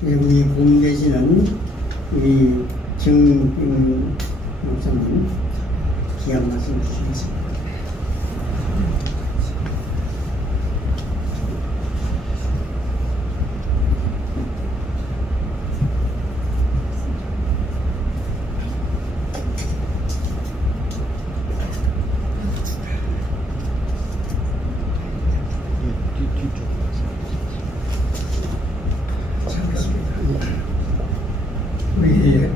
우리 공대시는 우리 정임 목사님 귀한 말씀 주시겠습니다. 우리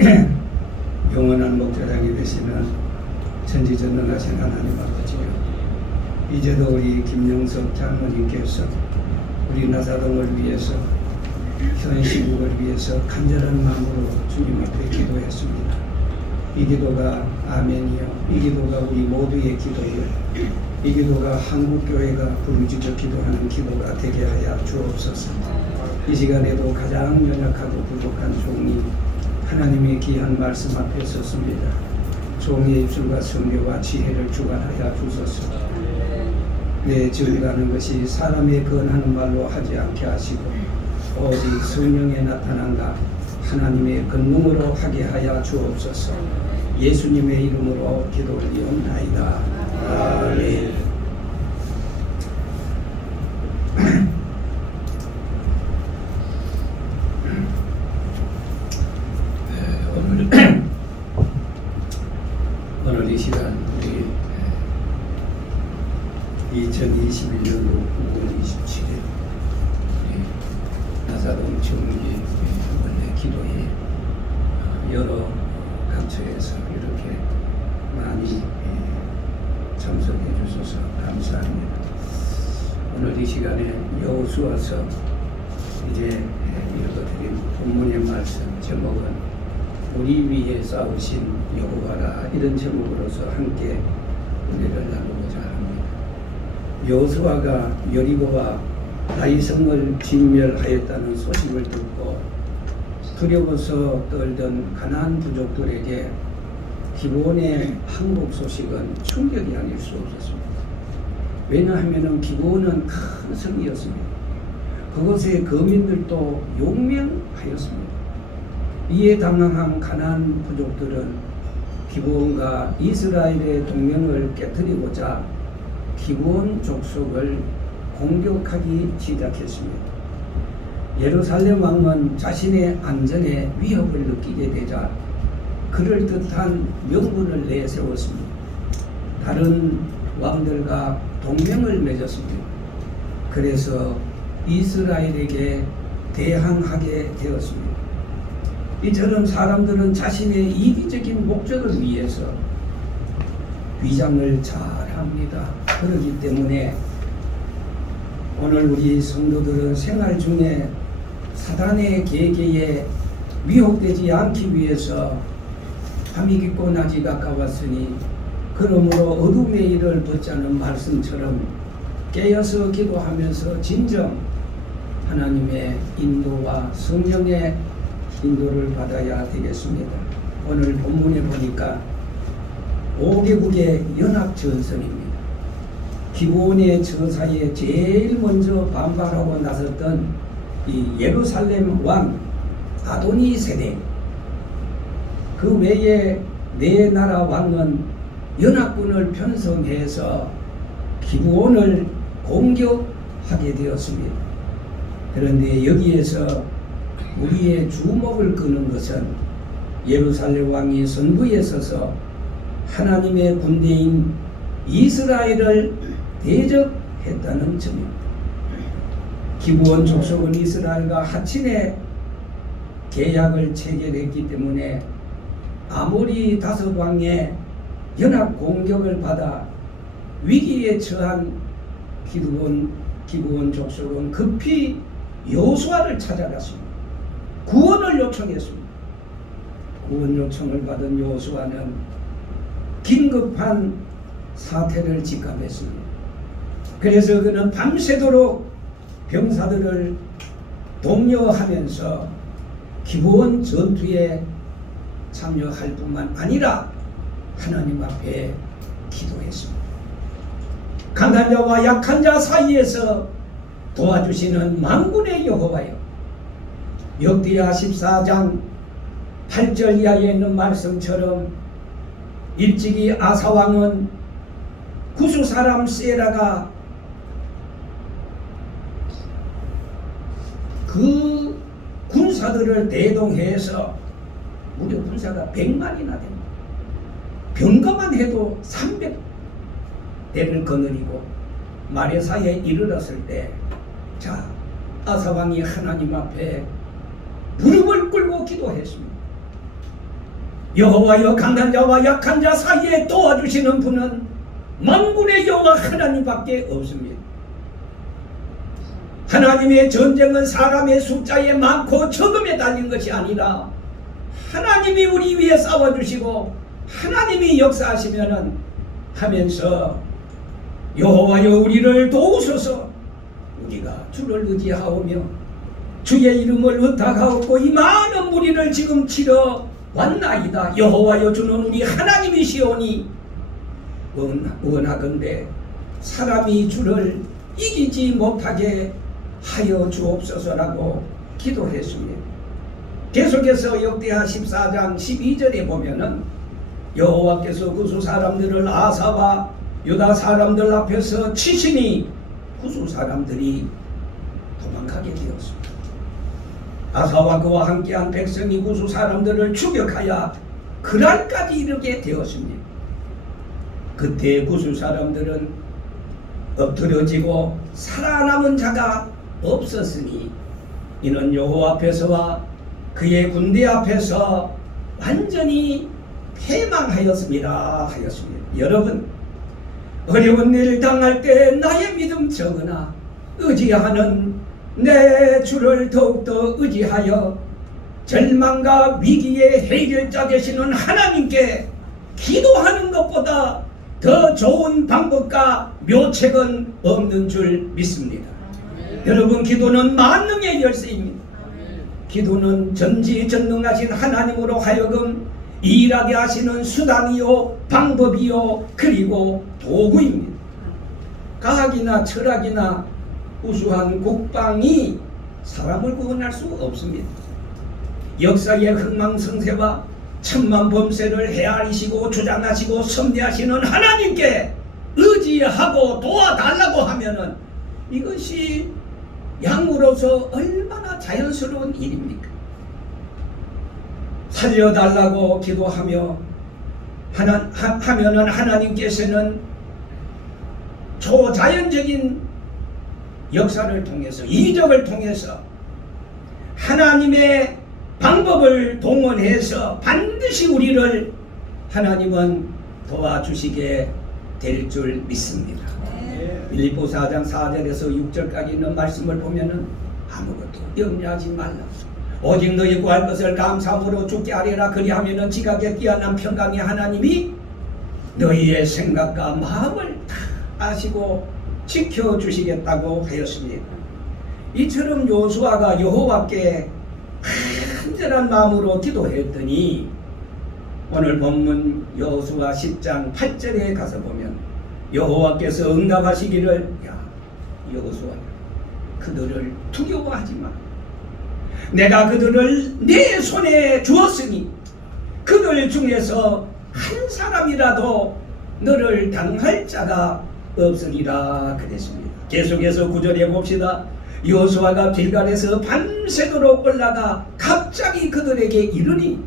영원한 목자장이 되시는 전지전능하신 하나님 아버지요, 이제도 우리 김영석 장로님께서 우리 나사동을 위해서, 현 시국을 위해서 간절한 마음으로 주님 앞에 기도했습니다. 이 기도가 아멘이요, 이 기도가 우리 모두의 기도요, 이 기도가 한국교회가 부르짖어 기도하는 기도가 되게 하여 주옵소서. 이 시간에도 가장 연약하고 부족한 종이 하나님의 귀한 말씀 앞에 섰습니다. 종의 입술과 성교와 지혜를 주관하여 주소서. 내 증거하는 것이 사람의 권하는 말로 하지 않게 하시고 오직 성령의 나타남과 하나님의 권능으로 하게 하여 주옵소서. 예수님의 이름으로 기도 올리옵나이다. 아멘. 오늘 이 시간 우리 2021년도 9월 27일 우리 나사동 정기 원래 기도회 여러 각처에서 이렇게 많이 참석해 주셔서 감사합니다. 오늘 이 시간에 여호수아서 이제 읽어드린 본문의 말씀 제목은 우리 위에 싸우신 여호와라, 이런 제목으로서 함께 은혜를 나누고자 합니다. 여호수아가 여리고와 다이성을 진멸하였다는 소식을 듣고 두려워서 떨던 가나안 부족들에게 기브온의 항복 소식은 충격이 아닐 수 없었습니다. 왜냐하면 기브온은 큰 성이었습니다. 그곳의 거민들도 용맹하였습니다. 이에 당황한 가나안 부족들은 기브온과 이스라엘의 동맹을 깨뜨리고자 기브온 족속을 공격하기 시작했습니다. 예루살렘 왕은 자신의 안전에 위협을 느끼게 되자 그럴듯한 명분을 내세웠습니다. 다른 왕들과 동맹을 맺었습니다. 그래서 이스라엘에게 대항하게 되었습니다. 이처럼 사람들은 자신의 이기적인 목적을 위해서 위장을 잘합니다. 그렇기 때문에 오늘 우리 성도들은 생활 중에 사단의 계계에 미혹되지 않기 위해서 밤이 깊고 낮이 가까웠으니 그러므로 어둠의 일을 붙자는 말씀처럼 깨어서 기도하면서 진정 하나님의 인도와 성령의 인도를 받아야 되겠습니다. 오늘 본문에 보니까 5개국의 연합전선입니다. 기브온의 저사에 제일 먼저 반발하고 나섰던 이 예루살렘 왕 아도니 세대, 그 외에 네 나라 왕은 연합군을 편성해서 기브온을 공격하게 되었습니다. 그런데 여기에서 우리의 주목을 끄는 것은 예루살렘 왕이 선두에 서서 하나님의 군대인 이스라엘을 대적했다는 점입니다. 기브온 족속은 이스라엘과 하친의 계약을 체결했기 때문에 아모리 다섯 왕의 연합 공격을 받아 위기에 처한 기브온 족속은 급히 여호수아를 찾아갔습니다. 구원을 요청했습니다. 구원 요청을 받은 여호수아는 긴급한 사태를 직감했습니다. 그래서 그는 밤새도록 병사들을 독려하면서 기브온 전투에 참여할 뿐만 아니라 하나님 앞에 기도했습니다. 강한 자와 약한 자 사이에서 도와주시는 만군의 여호와여, 역대하 14장 8절 이하에 있는 말씀처럼 일찍이 아사왕은 구수 사람 세라가 그 군사들을 대동해서 무려 군사가 100만이나 됩니다. 병거만 해도 300대를 거느리고 마레사에 이르렀을 때, 자, 아사왕이 하나님 앞에 무릎을 꿇고 기도했습니다. 여호와여, 강한 자와 약한 자 사이에 도와주시는 분은 만군의 여호와 하나님밖에 없습니다. 하나님의 전쟁은 사람의 숫자에 많고 적음에 달린 것이 아니라 하나님이 우리 위해 싸워주시고 하나님이 역사하시면은 하면서 여호와여 우리를 도우소서. 우리가 주를 의지하오며 주의 이름을 의탁하옵고 이 많은 무리를 지금 치러 왔나이다. 여호와여 주는 우리 하나님이시오니 원하건대 사람이 주를 이기지 못하게 하여 주옵소서라고 기도했습니다. 계속해서 역대하 14장 12절에 보면은 여호와께서 구수 사람들을 아사와 유다 사람들 앞에서 치시니 구수 사람들이 도망가게 되었습니다. 아사와 그와 함께한 백성이 구수 사람들을 추격하여 그랄까지 이르게 되었습니다. 그때 구수 사람들은 엎드려지고 살아남은 자가 없었으니 이는 여호와 앞에서와 그의 군대 앞에서 완전히 패망하였습니다 하였습니다. 여러분, 어려운 일을 당할 때 나의 믿음 적으나 의지하는 내 주를 더욱더 의지하여 절망과 위기의 해결자 되시는 하나님께 기도하는 것보다 더 좋은 방법과 묘책은 없는 줄 믿습니다. 여러분, 기도는 만능의 열쇠입니다. 기도는 전지전능하신 하나님으로 하여금 일하게 하시는 수단이요 방법이요 그리고 도구입니다. 과학이나 철학이나 우수한 국방이 사람을 구원할 수 없습니다. 역사의 흥망성쇠와 천만 범세를 헤아리시고 주장하시고 섭리하시는 하나님께 의지하고 도와달라고 하면은 이것이 양으로서 얼마나 자연스러운 일입니까? 살려달라고 기도하며 하면은 하나님께서는 초자연적인 역사를 통해서 이적을 통해서 하나님의 방법을 동원해서 반드시 우리를 하나님은 도와주시게 될 줄 믿습니다. 빌립보 4장 4절에서 6절까지 있는 말씀을 보면은 아무것도 염려하지 말라. 오직 너희 구할 것을 감사함으로 주께 아뢰라. 그리하면은 지각에 뛰어난 평강의 하나님이 너희의 생각과 마음을 다 아시고 지켜주시겠다고 하였습니다. 이처럼 요수아가 여호와께 간절한 마음으로 기도했더니 오늘 본문 여호수아 10장 8절에 가서 보면 여호와께서 응답하시기를, 야 여호수아, 그들을 두려워하지 마. 내가 그들을 내 손에 주었으니 그들 중에서 한 사람이라도 너를 당할 자가 없으리라 그랬습니다. 계속해서 9절에 봅시다. 여호수아가 길갈에서 밤새도록 올라가 갑자기 그들에게 이르니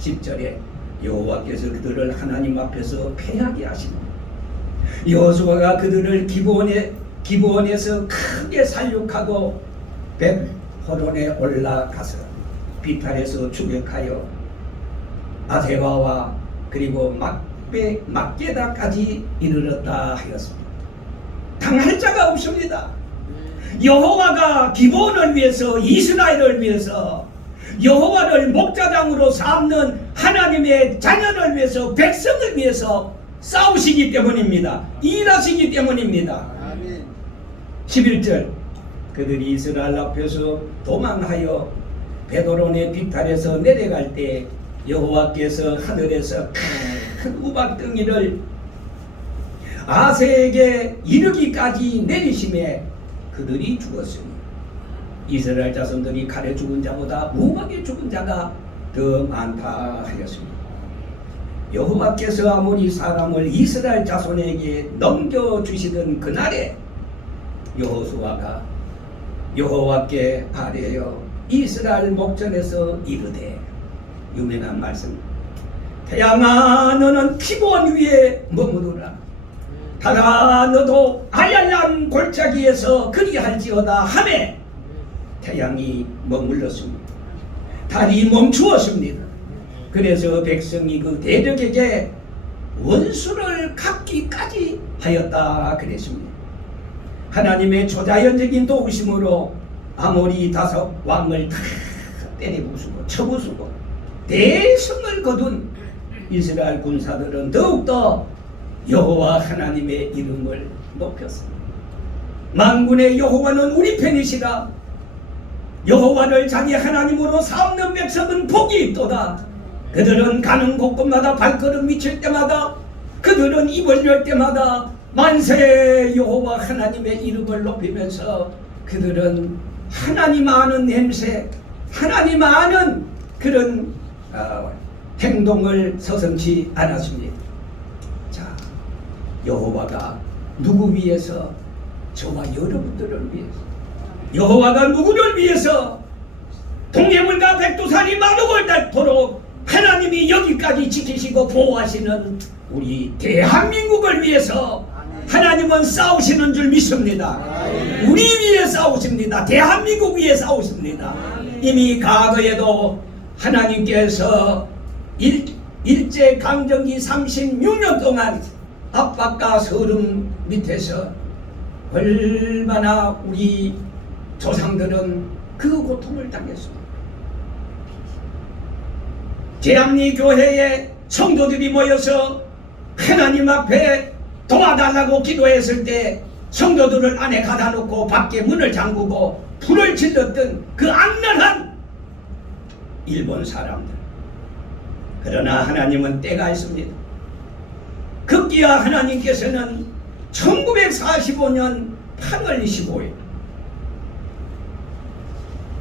10절에 여호와께서 그들을 하나님 앞에서 패하게 하시고 여호수아가 그들을 기브온에서 크게 살육하고 벳호론에 올라가서 비탈에서 추격하여 아세바와 그리고 막게다까지 이르렀다 하였습니다. 당할 자가 없습니다. 여호와가 기브온을 위해서, 이스라엘을 위해서, 여호와를 목자장으로 삼는 하나님의 자녀를 위해서, 백성을 위해서 싸우시기 때문입니다. 일하시기 때문입니다. 11절, 그들이 이스라엘 앞에서 도망하여 벳호론의 비탈에서 내려갈 때 여호와께서 하늘에서 큰 우박덩이를 아세에게 이르기까지 내리심에 그들이 죽었으니 이스라엘 자손들이 칼에 죽은 자보다 무방에 죽은 자가 더 많다 하였습니다. 여호와께서 아모리 사람을 이스라엘 자손에게 넘겨주시던 그날에 여호수아가 여호와께 아뢰어 이스라엘 목전에서 이르되, 유명한 말씀, 태양아 너는 기브온 위에 머무르라. 달아 너도 아얄란 골짜기에서 그리할지어다 하매 태양이 머물렀습니다. 달이 멈추었습니다. 그래서 백성이 그 대적에게 원수를 갚기까지 하였다 그랬습니다. 하나님의 초자연적인 도우심으로 아모리 다섯 왕을 다 때려 부수고 쳐부수고 대성을 거둔 이스라엘 군사들은 더욱더 여호와 하나님의 이름을 높였습니다. 만군의 여호와는 우리 편이시라. 여호와를 자기 하나님으로 삼는 백성은 복이 있도다. 그들은 가는 곳곳마다 발걸음 미칠 때마다, 그들은 입을 열 때마다 만세 여호와 하나님의 이름을 높이면서 그들은 하나님 아는 냄새, 하나님 아는 그런 행동을 서슴지 않았습니다. 자, 여호와가 누구 위해서? 저와 여러분들을 위해서. 여호와가 누구를 위해서? 동해물과 백두산이 마르고 닳도록 하나님이 여기까지 지키시고 보호하시는 우리 대한민국을 위해서 하나님은 싸우시는 줄 믿습니다. 우리 위에 싸우십니다. 대한민국 위에 싸우십니다. 이미 과거에도 하나님께서 일제강점기 36년 동안 압박과 서름 밑에서 얼마나 우리 조상들은 그 고통을 당했습니다. 제암리 교회에 성도들이 모여서 하나님 앞에 도와달라고 기도했을 때 성도들을 안에 가다 놓고 밖에 문을 잠그고 불을 질렀던 그 악랄한 일본 사람들. 그러나 하나님은 때가 있습니다. 급기야 하나님께서는 1945년 8월 25일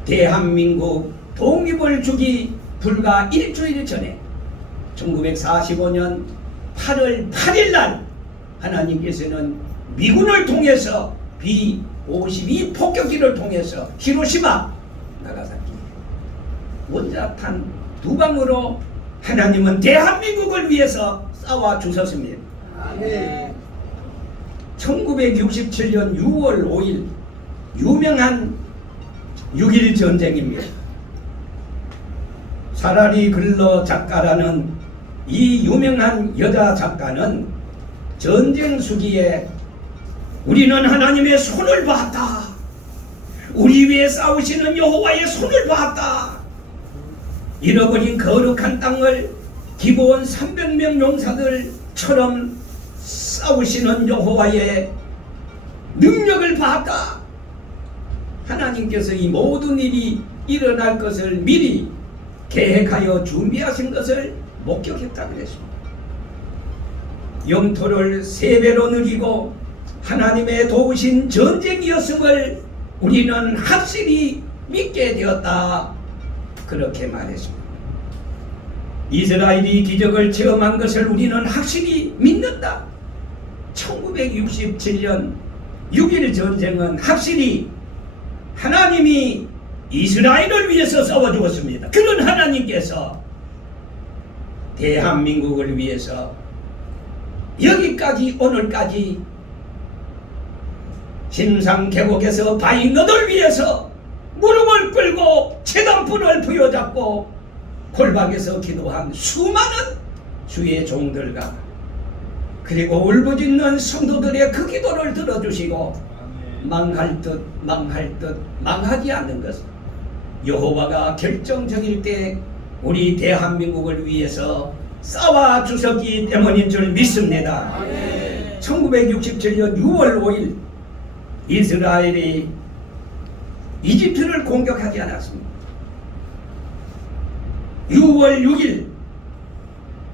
대한민국 독립을 주기 불과 일주일 전에 1945년 8월 8일 날 하나님께서는 미군을 통해서 B-52 폭격기를 통해서 히로시마, 나가사키 원자탄 두 방으로 하나님은 대한민국을 위해서 싸워 주셨습니다. 1967년 6월 5일 유명한 6.1 전쟁입니다. 사라리 글러 작가라는 이 유명한 여자 작가는 전쟁 수기에 우리는 하나님의 손을 봤다. 우리 위에 싸우시는 여호와의 손을 봤다. 잃어버린 거룩한 땅을 기브온 300명 용사들처럼 싸우시는 여호와의 능력을 봤다. 하나님께서 이 모든 일이 일어날 것을 미리 계획하여 준비하신 것을 목격했다 그랬습니다. 영토를 3배로 늘리고 하나님의 도우신 전쟁이었음을 우리는 확실히 믿게 되었다. 그렇게 말했습니다. 이스라엘이 기적을 체험한 것을 우리는 확실히 믿는다. 1967년 6.1 전쟁은 확실히 하나님이 이스라엘을 위해서 싸워주었습니다. 그런 하나님께서 대한민국을 위해서 여기까지 오늘까지 심상계곡에서 바위너들 위해서 무릎을 꿇고 재단불을 부여잡고 골방에서 기도한 수많은 주의 종들과 그리고 울부짖는 성도들의 그 기도를 들어주시고 망할 듯 망하지 않는 것, 여호와가 결정적일 때 우리 대한민국을 위해서 싸워 주셨기 때문인 줄 믿습니다. 1967년 6월 5일 이스라엘이 이집트를 공격하지 않았습니다. 6월 6일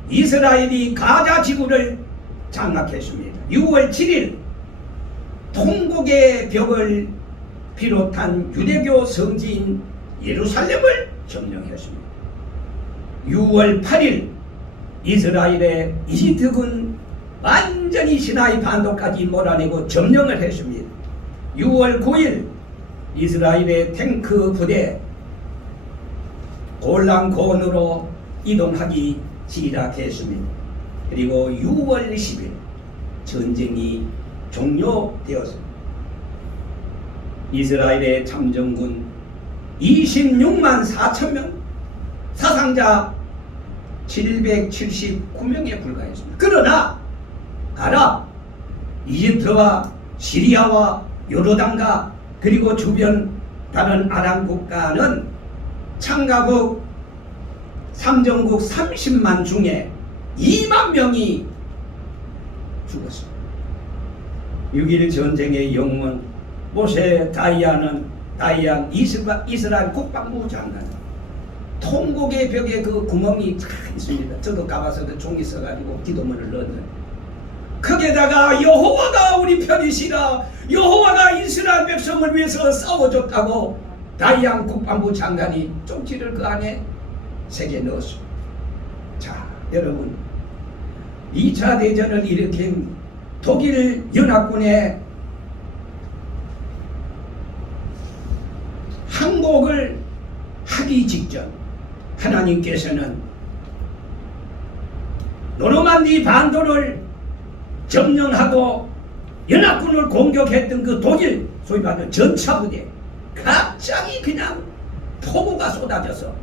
이스라엘이 가자 지구를 장악했습니다. 6월 7일 통곡의 벽을 비롯한 유대교 성지인 예루살렘을 점령했습니다. 6월 8일 이스라엘의 이집트군 완전히 시나이 반도까지 몰아내고 점령을 했습니다. 6월 9일 이스라엘의 탱크 부대 골란고원으로 이동하기 시작했습니다. 그리고 6월 10일 전쟁이 종료되었습니다. 이스라엘의 참전군 26만 4천 명, 사상자 779명에 불과했습니다. 그러나 아랍, 이집트와 시리아와 요르단과 그리고 주변 다른 아랍 국가는 참가국 참전국 30만 중에 2만 명이 죽었습니다. 6.1 전쟁의 영웅은 모세 다이안 이스라엘 국방부 장관. 통곡의 벽에 그 구멍이 쫙 있습니다. 저도 가봐서 그 종이 써가지고 기도문을 넣었는데 거기에다가 여호와가 우리 편이시라, 여호와가 이스라엘 백성을 위해서 싸워줬다고 다이안 국방부 장관이 쪽지를 그 안에 새겨 넣었습니다. 자, 여러분, 2차 대전을 일으킨 독일 연합군의 항복을 하기 직전 하나님께서는 노르만디 반도를 점령하고 연합군을 공격했던 그 독일 소위 말하는 전차부대 갑자기 그냥 폭우가 쏟아져서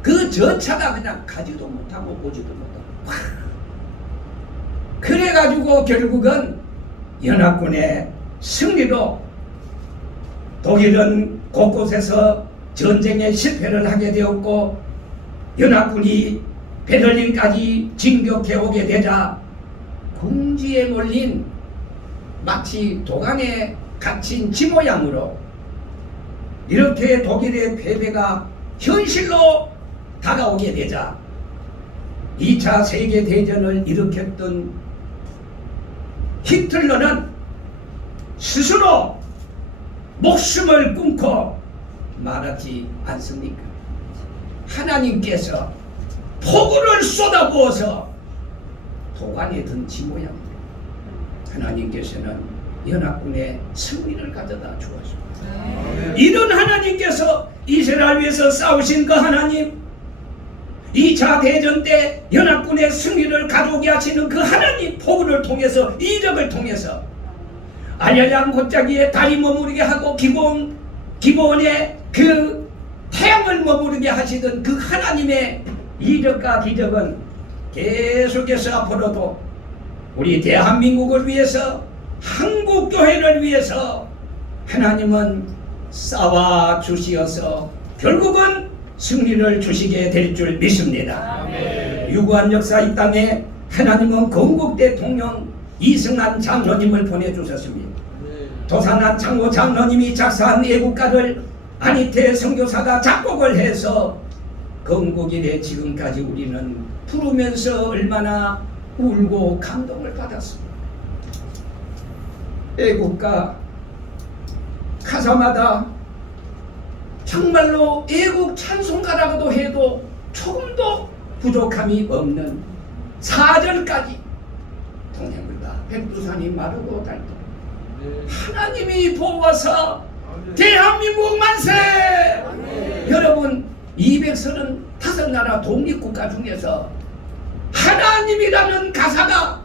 그 전차가 그냥 가지도 못하고 오지도 못하고 그래가지고 결국은 연합군의 승리로 독일은 곳곳에서 전쟁에 실패를 하게 되었고 연합군이 베를린까지 진격해 오게 되자 궁지에 몰린 마치 도강에 갇힌 쥐 모양으로 이렇게 독일의 패배가 현실로 다가오게 되자 2차 세계대전을 일으켰던 히틀러는 스스로 목숨을 끊고 말하지 않습니까? 하나님께서 폭우를 쏟아부어서 도관에 든 쥐 모양입니다. 하나님께서는 연합군의 승리를 가져다 주었습니다. 이런 하나님께서 이스라엘 위해서 싸우신 그 하나님, 2차 대전 때 연합군의 승리를 가져오게 하시는 그 하나님, 폭우를 통해서, 이적을 통해서 알랄람 골짜기에 달이 머무르게 하고 기본에 그 태양을 머무르게 하시던 그 하나님의 이적과 기적은 계속해서 앞으로도 우리 대한민국을 위해서, 한국교회를 위해서 하나님은 싸워 주시어서 결국은 승리를 주시게 될 줄 믿습니다. 유구한 역사 이 땅에 하나님은 건국 대통령 이승만 장로님을 보내주셨습니다. 도산한 창호 장로님이 작사한 애국가를 안희태 선교사가 작곡을 해서 건국 이래 지금까지 우리는 부르면서 얼마나 울고 감동을 받았습니다. 애국가 가사마다 정말로 애국 찬송가라고도 해도 조금도 부족함이 없는 4절까지 동해물과 백두산이 마르고 닳고 하나님이 보아서 대한민국 만세! 여러분 235나라 독립국가 중에서 하나님이라는 가사가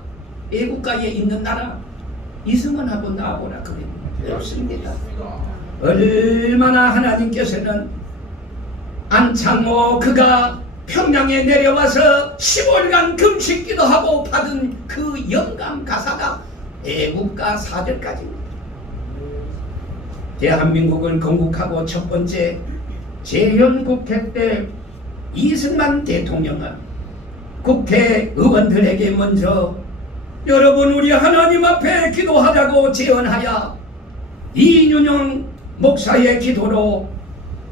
애국가에 있는 나라 이승만하고 나하고나 그래 없습니다. 얼마나 하나님께서는 안창호 그가 평양에 내려와서 10월간 금식 기도하고 받은 그 영감 가사가 애국가 4절까지입니다. 대한민국을 건국하고 첫 번째 재헌국회 때 이승만 대통령은 국회의원들에게 먼저 여러분 우리 하나님 앞에 기도하자고 제언하여 이윤영 목사의 기도로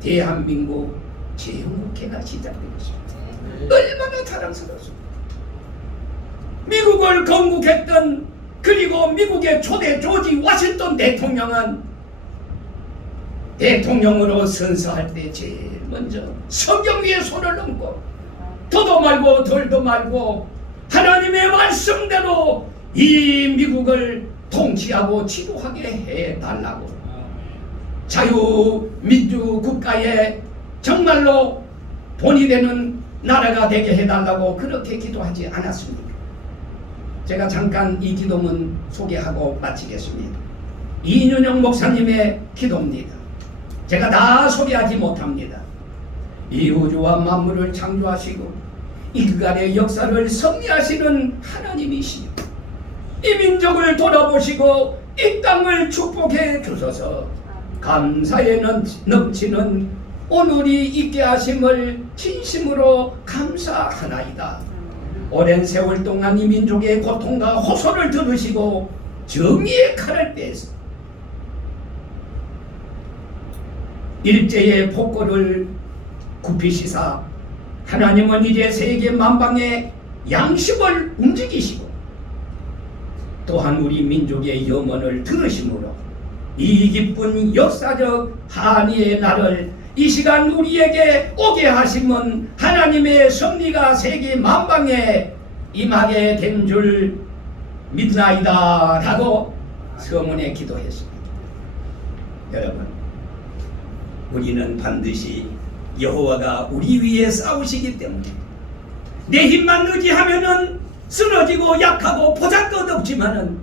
대한민국 재헌국회가 시작되었습니다. 얼마나 자랑스럽습니다. 미국을 건국했던 그리고 미국의 초대 조지 워싱턴 대통령은 대통령으로 선서할 때 제일 먼저 성경 위에 손을 얹고 더도 말고 덜도 말고 하나님의 말씀대로 이 미국을 통치하고 지도하게 해달라고, 자유민주 국가에 정말로 본이 되는 나라가 되게 해달라고 그렇게 기도하지 않았습니까? 제가 잠깐 이 기도문 소개하고 마치겠습니다. 이윤영 목사님의 기도입니다. 제가 다 소개하지 못합니다. 이 우주와 만물을 창조하시고 일간의 역사를 섭리하시는 하나님이시여, 이 민족을 돌아보시고 이 땅을 축복해 주소서. 감사에 넘치는 오늘이 있게 하심을 진심으로 감사하나이다. 오랜 세월 동안 이 민족의 고통과 호소를 들으시고 정의의 칼을 떼서 일제의 폭거를 굽히시사 하나님은 이제 세계 만방의 양심을 움직이시고 또한 우리 민족의 염원을 들으심으로 이 기쁜 역사적 한의의 날을 이 시간 우리에게 오게 하심은 하나님의 섭리가 세계 만방에 임하게 된 줄 믿나이다 라고 서문에 기도했습니다. 여러분, 우리는 반드시 여호와가 우리 위에 싸우시기 때문에 내 힘만 의지하면은 쓰러지고 약하고 보잘것 없지만은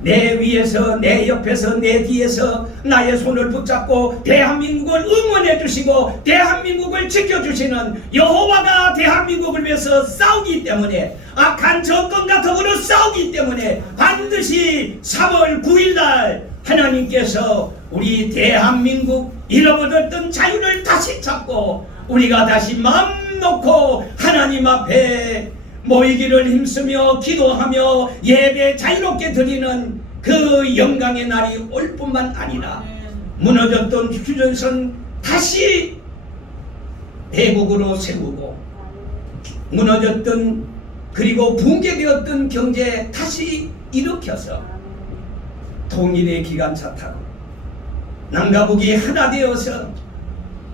내 위에서, 내 옆에서, 내 뒤에서 나의 손을 붙잡고 대한민국을 응원해 주시고 대한민국을 지켜주시는 여호와가 대한민국을 위해서 싸우기 때문에, 악한 정권과 더불어 싸우기 때문에 반드시 3월 9일날 하나님께서 우리 대한민국 잃어버렸던 자유를 다시 찾고 우리가 다시 마음 놓고 하나님 앞에 모이기를 힘쓰며 기도하며 예배 자유롭게 드리는 그 영광의 날이 올 뿐만 아니라 무너졌던 휴전선 다시 대국으로 세우고 무너졌던 그리고 붕괴되었던 경제 다시 일으켜서 통일의 기관차 타고 남과 북이 하나 되어서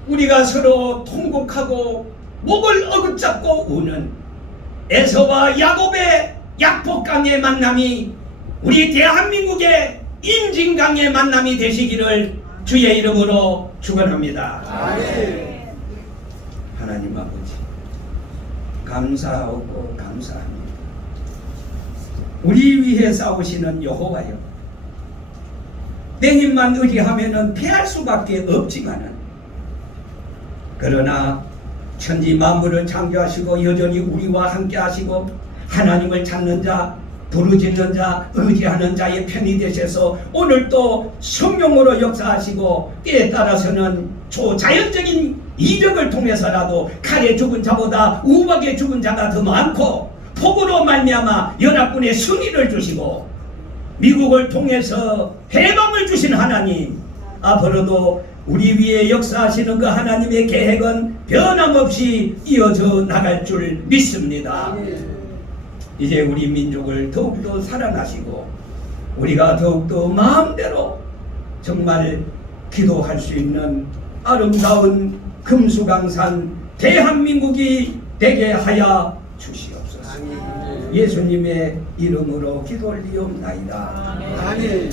우리가 서로 통곡하고 목을 어긋잡고 우는 에서와 야곱의 약복강의 만남이 우리 대한민국의 임진강의 만남이 되시기를 주의 이름으로 축원합니다. 하나님 아버지, 감사하고 감사합니다. 우리 위해 싸우시는 여호와여, 내 힘만 의지하면은 피할 수밖에 없지만은, 그러나 천지 만물을 창조하시고 여전히 우리와 함께 하시고 하나님을 찾는 자, 부르짖는 자, 의지하는 자의 편이 되셔서 오늘도 성령으로 역사하시고 때에 따라서는 초자연적인 이력을 통해서라도 칼에 죽은 자보다 우박에 죽은 자가 더 많고 폭우로 말미암아 연합군의 승리를 주시고 미국을 통해서 해방을 주신 하나님, 앞으로도 우리 위에 역사하시는 그 하나님의 계획은 변함없이 이어져 나갈 줄 믿습니다. 이제 우리 민족을 더욱더 사랑하시고 우리가 더욱더 마음대로 정말 기도할 수 있는 아름다운 금수강산 대한민국이 되게 하여 주시옵소서. 예수님의 이름으로 기도 올리옵나이다. 아멘.